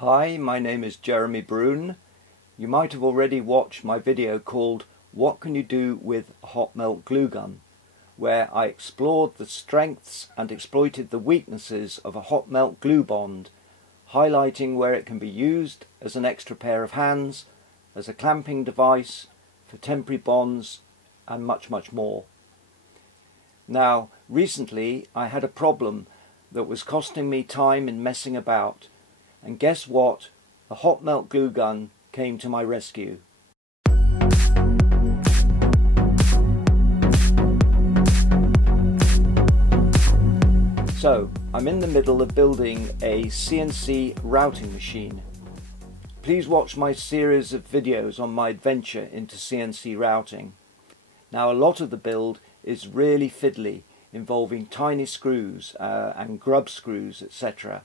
Hi, my name is Jeremy Broun. You might have already watched my video called What Can You Do with a Hotmelt Glue Gun, where I explored the strengths and exploited the weaknesses of a Hotmelt glue bond, highlighting where it can be used as an extra pair of hands, as a clamping device, for temporary bonds and much more. Now, recently I had a problem that was costing me time in messing about. And guess what? A Hotmelt glue gun came to my rescue. So, I'm in the middle of building a CNC routing machine. Please watch my series of videos on my adventure into CNC routing. Now, a lot of the build is really fiddly, involving tiny screws and grub screws, etc.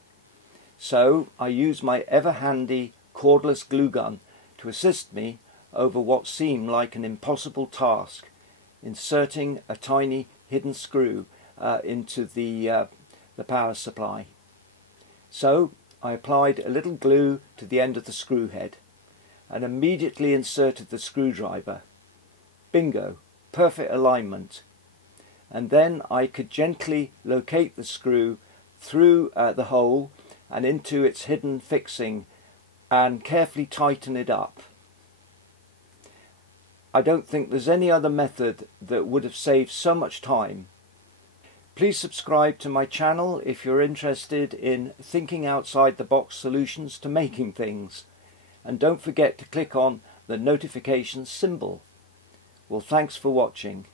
So I use my ever-handy cordless glue gun to assist me over what seemed like an impossible task, inserting a tiny hidden screw into the power supply. So I applied a little glue to the end of the screw head and immediately inserted the screwdriver. Bingo! Perfect alignment. And then I could gently locate the screw through the hole and into its hidden fixing and carefully tighten it up. I don't think there's any other method that would have saved so much time. Please subscribe to my channel if you're interested in thinking outside the box solutions to making things, and don't forget to click on the notification symbol. Well, thanks for watching.